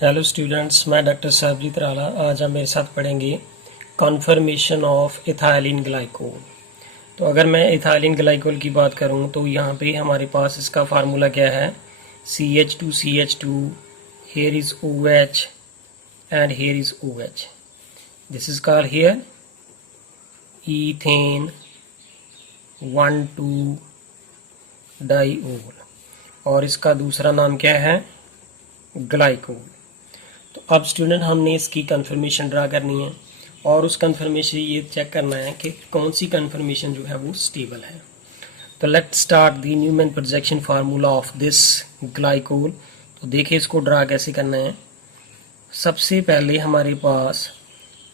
Hello students, मैं doctor Sarabjit राला। आज आप मेरे साथ पढ़ेंगे कॉन्फर्मेशन ऑफ इथाइलिन ग्लाइकोल। तो अगर मैं इथाइलिन ग्लाइकोल की बात करूं तो यहाँ पे हमारे पास इसका फार्मूला क्या है, CH2 here is OH and here is OH. This is called here ethane 1,2 diol और इसका दूसरा नाम क्या है, ग्लाइकोल। तो अब स्टूडेंट हमने इसकी कन्फर्मेशन ड्रा करनी है और उस कन्फर्मेशन ये चेक करना है कि कौन सी कन्फर्मेशन जो है वो स्टेबल है। तो let start the Newman projection formula of this glycol. तो देखिए इसको ड्रा कैसे करना है। सबसे पहले हमारे पास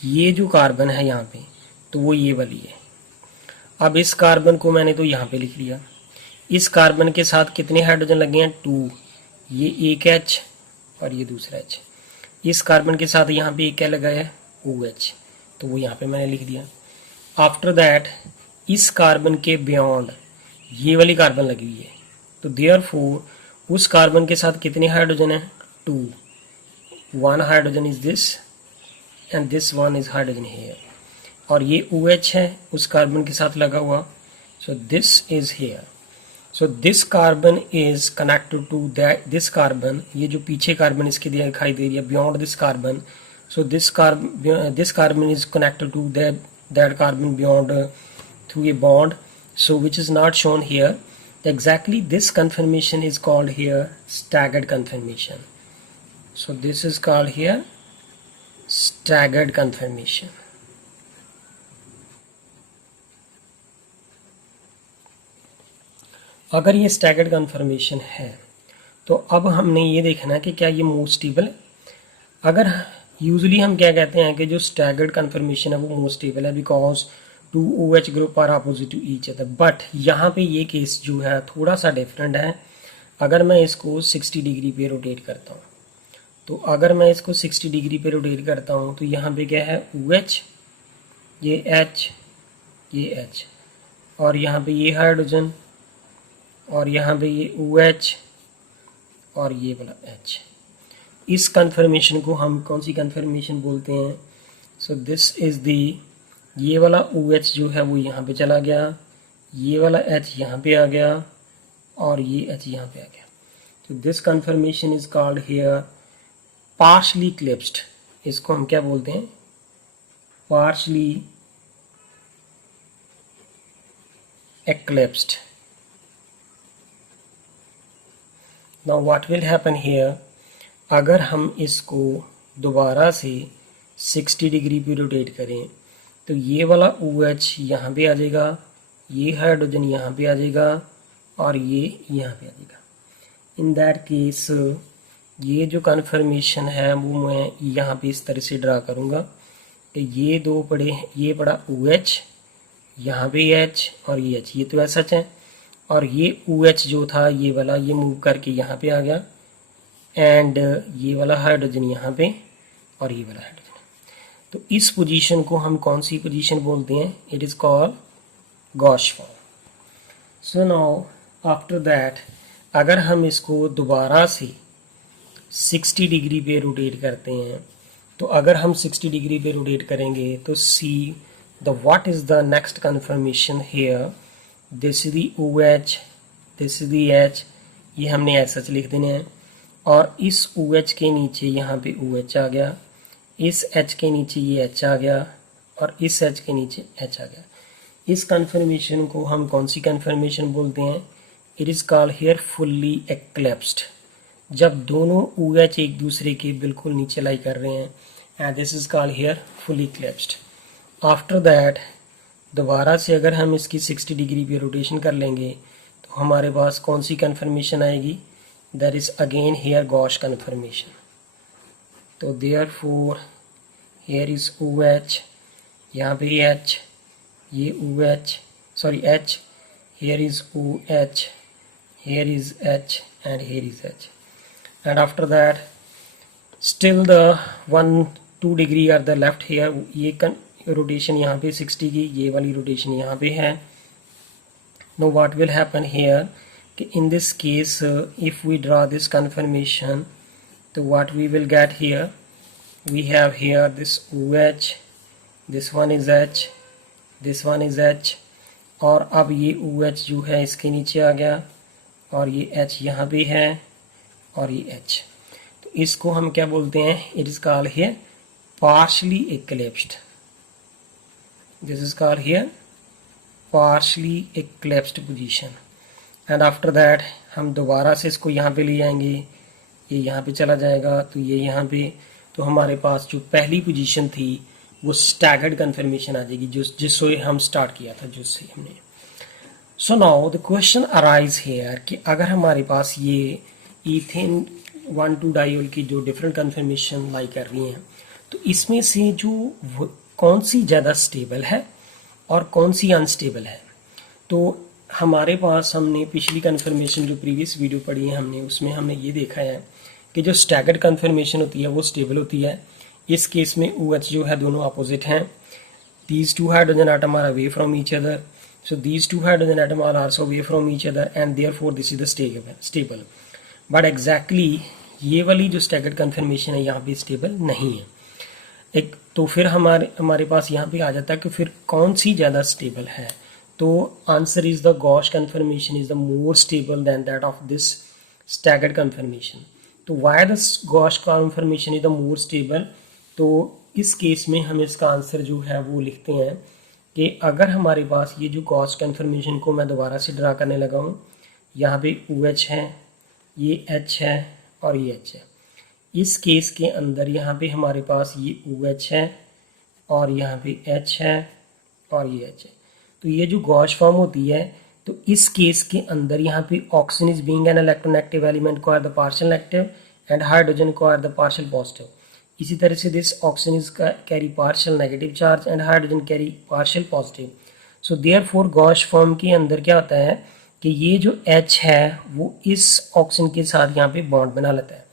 ये जो कार्बन है यहाँ पे, तो वो ये वाली है। अब इस कार्बन को मैंने तो यहाँ पे लिख लिया। इस कार्बन के साथ कितने हाइड्रोजन लगे हैं, 2। ये एक H और ये दूसरा H। इस कार्बन के साथ यहाँ पे एक क्या लगा है, OH, तो वो यहाँ पे मैंने लिख दिया। आफ्टर दैट इस कार्बन के बियॉन्ड ये वाली कार्बन लगी हुई है, तो देयरफॉर उस कार्बन के साथ कितने हाइड्रोजन है, 2। 1 hydrogen is this and this 1 is hydrogen here. और ये OH है उस कार्बन के साथ लगा हुआ, so this is here. So this carbon is connected to that this carbon, ये जो पीछे कार्बन इसके दिखाई दे रही है beyond this carbon, so this carbon is connected to that carbon beyond through a bond, so which is not shown here. Exactly this conformation is called here staggered conformation. So this is called here staggered conformation. अगर ये staggered conformation है तो अब हमने ये देखना है कि क्या ये मोस्ट स्टेबल है। अगर यूजुअली हम क्या कहते हैं कि जो स्टैगर्ड कन्फर्मेशन है वो मोस्ट स्टेबल है because 2 OH group are opposite to each other. But यहाँ पे ये केस जो है थोड़ा सा डिफरेंट है। अगर मैं इसको 60 डिग्री पे रोटेट करता हूँ, तो अगर मैं इसको 60 डिग्री पे रोटेट करता हूँ तो यहाँ पे क्या है, OH, ये H, ये H, और यहाँ पे ये हाइड्रोजन, और यहाँ पे ये OH और ये वाला H। इस कन्फर्मेशन को हम कौन सी कन्फर्मेशन बोलते हैं, सो दिस इज दी, ये वाला OH जो है वो यहाँ पे चला गया, ये वाला H यहाँ पे आ गया और ये H यहाँ पे आ गया। तो this conformation is called here partially eclipsed. इसको हम क्या बोलते हैं, partially eclipsed. Now what will happen here, अगर हम इसको दोबारा से 60 डिग्री पे रोटेट करें तो ये वाला OH यहाँ पे आ जाएगा, ये हाइड्रोजन यहाँ पे आ जाएगा और ये यहाँ पे आ जाएगा। इन दैट केस ये जो कन्फर्मेशन है वो मैं यहाँ पे इस तरह से ड्रा करूँगा कि ये दो पड़े, ये पड़ा OH, यहाँ पे H और ये H, ये तो SH है, और ये OH जो था ये वाला ये मूव करके यहाँ पे आ गया एंड ये वाला हाइड्रोजन यहाँ पे और ये वाला हाइड्रोजन। तो इस पोजीशन को हम कौन सी पोजीशन बोलते हैं, it is called gosh form. So now after that अगर हम इसको दोबारा से 60 डिग्री पे रोटेट करते हैं, तो अगर हम 60 डिग्री पे रोटेट करेंगे तो see the what is the next conformation here, this is the OH, this is the H, ये हमने SH लिख देने हैं, और इस OH के नीचे यहाँ पे OH आ गया, इस H के नीचे ये H आ गया और इस H के नीचे H आ गया। इस कन्फर्मेशन को हम कौन सी कन्फर्मेशन बोलते हैं, it is called here fully eclipsed. जब दोनों OH एक दूसरे के बिल्कुल नीचे लाई कर रहे हैं, and this is called here fully eclipsed. After that दोबारा से अगर हम इसकी 60 डिग्री पे रोटेशन कर लेंगे तो हमारे पास कौन सी कन्फर्मेशन आएगी, that is again here gauche conformation. तो देयरफॉर हियर इज़ OH, यहाँ पे H, ये OH, sorry H, here is OH, here is H and here is H, and after that still the 1-2 degree are the left here। ये rotation यहाँ पे 60 की, ये वाली रोटेशन यहाँ पे है। now what will happen here कि in this case if we draw this conformation तो what we will get here, we have here this OH, this one is H, this one is H, और अब ये OH जो है इसके नीचे आ गया और ये H यहाँ भी है और ये H। तो इसको हम क्या बोलते हैं, it is called here partially eclipsed, this is called here partially eclipsed position। And after that हम दोबारा से इसको यहाँ पे ले आएंगे, ये यहाँ पे चला जाएगा तो ये यहाँ पे, तो हमारे पास जो पहली पोजीशन थी वो स्टैगर्ड कन्फर्मेशन आ जाएगी जिससे हम स्टार्ट किया था, जिससे हमने। So now the question arise here कि अगर हमारे पास ये ईथेन 1,2 डाइऑल की जो डिफरेंट कन्फर्मेशन लाई कर रही हैं, तो इसमें से जो कौन सी ज़्यादा स्टेबल है और कौन सी अनस्टेबल है। तो हमारे पास हमने पिछली कन्फर्मेशन जो प्रीवियस वीडियो पढ़ी है हमने, उसमें हमने ये देखा है कि जो स्टैगर्ड कन्फर्मेशन होती है वो स्टेबल होती है। इस केस में OH जो है दोनों अपोजिट हैं, these two hydrogen atom are away from each other, so these two hydrogen atom are also away from each other and therefore this is the stable. But exactly ये वाली जो staggered conformation है यहाँ पे stable नहीं है। एक तो फिर हमारे पास यहाँ पे आ जाता है कि फिर कौन सी ज़्यादा स्टेबल है। तो answer is the gauche conformation is the more stable than that of this staggered conformation. तो why the gauche conformation is the more stable, तो इस केस में हम इसका आंसर जो है वो लिखते हैं कि अगर हमारे पास ये जो गॉश कन्फर्मेशन को मैं दोबारा से ड्रा करने लगा हूँ, यहाँ पे OH है, ये H है और ये H है। इस केस के अंदर यहाँ पे हमारे पास ये OH है और यहाँ पे H है और ये H है। तो ये जो गॉश फॉर्म होती है, तो इस केस के अंदर यहाँ पे oxygen is being an electronegative element को are the partial negative and hydrogen को आर द पार्शियल पॉजिटिव। इसी तरह से this oxygen is carry partial negative charge and hydrogen carry partial positive. So therefore gauche form के अंदर क्या होता है कि ये जो H है वो इस ऑक्सीजन के साथ यहाँ पे बॉन्ड बना लेता है।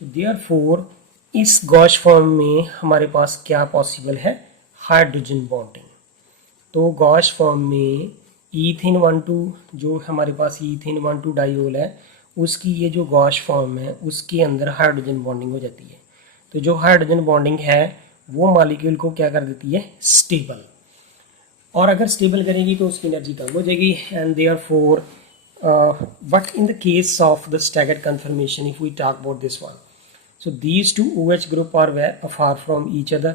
तो देयरफॉर इस गॉश फॉर्म में हमारे पास क्या पॉसिबल है, हाइड्रोजन बॉन्डिंग। तो गॉश फॉर्म में ईथेन 1,2 जो हमारे पास ईथेन 1,2 डाइऑल है, उसकी ये जो गॉश फॉर्म है उसके अंदर हाइड्रोजन बॉन्डिंग हो जाती है। तो जो हाइड्रोजन बॉन्डिंग है वो मॉलिक्यूल को क्या कर देती है, स्टेबल। और अगर स्टेबल करेगी तो उसकी एनर्जी कम हो जाएगी and therefore but in the case of the staggered conformation if we talk about this one, so these two OH group are far from each other.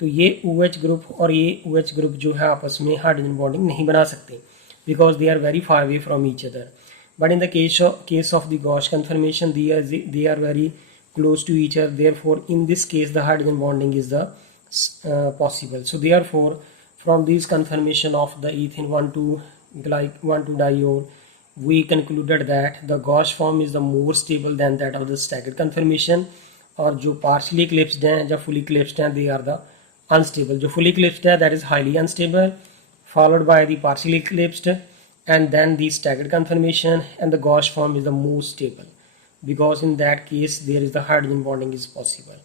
तो ये OH ग्रुप और ये OH ग्रुप जो है आपस में हाइड्रोजन बॉन्डिंग नहीं बना सकते because they are very far away from each other. But in the case of the gauche conformation they are very close to each other, therefore in this case the hydrogen bonding is the possible. So therefore from this confirmation of the ethane 1,2 diol, we concluded that the gauche form is the more stable than that of the staggered conformation, और जो partially eclipsed हैं या fully eclipsed हैं they are the unstable. जो fully eclipsed है that is highly unstable, followed by the partially eclipsed and then the staggered conformation, and the gauche form is the most stable because in that case there is the hydrogen bonding is possible.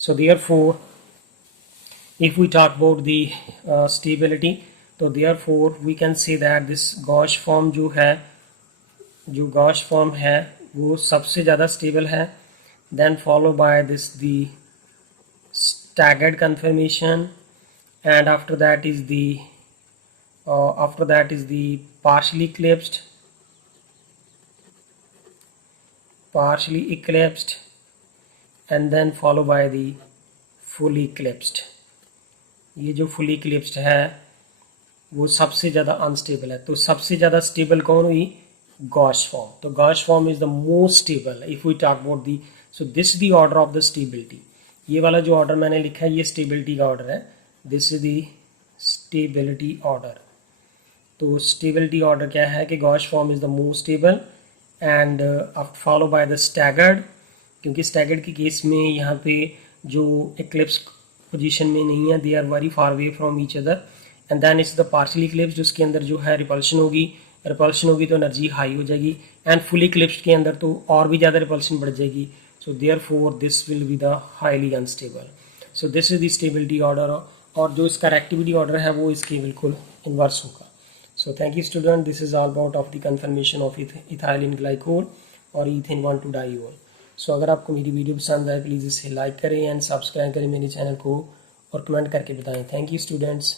So therefore if we talk about the stability, तो therefore we can say that this gauche form जो gauche form है वो सबसे ज़्यादा stable है, then followed by this the staggered conformation, and after that is the partially eclipsed, and then followed by the fully eclipsed. ये जो fully eclipsed है वो सबसे ज़्यादा अनस्टेबल है। तो सबसे ज़्यादा स्टेबल कौन हुई, गॉश फॉर्म। तो gauche form is the most stable if we talk about the, so this the order of the stability. ये वाला जो ऑर्डर मैंने लिखा है ये स्टेबिलिटी का ऑर्डर है, this is the stability order. तो स्टेबिलिटी ऑर्डर क्या है कि gauche form is the most stable and follow by the staggered, क्योंकि स्टैगर्ड के केस में यहाँ पे जो एक्लिप्स पोजीशन में नहीं है, they are very far away from each other, and then is the partially eclipsed, उसके अंदर जो है रिपल्शन होगी तो एनर्जी हाई हो जाएगी, एंड फुली इक्लिप्स्ड के अंदर तो और भी ज़्यादा रिपल्शन बढ़ जाएगी। So therefore this will be the highly unstable. So this is the stability order, और जो इसका रिएक्टिविटी ऑर्डर है वो इसके बिल्कुल इन्वर्स होगा। So thank you student, this is all about of the confirmation of ethylene glycol और ethane 1,2 diol. सो अगर आपको मेरी वीडियो पसंद आए प्लीज़ इसे लाइक करें एंड सब्सक्राइब करें मेरे चैनल को और कमेंट करके बताएं। Thank you students.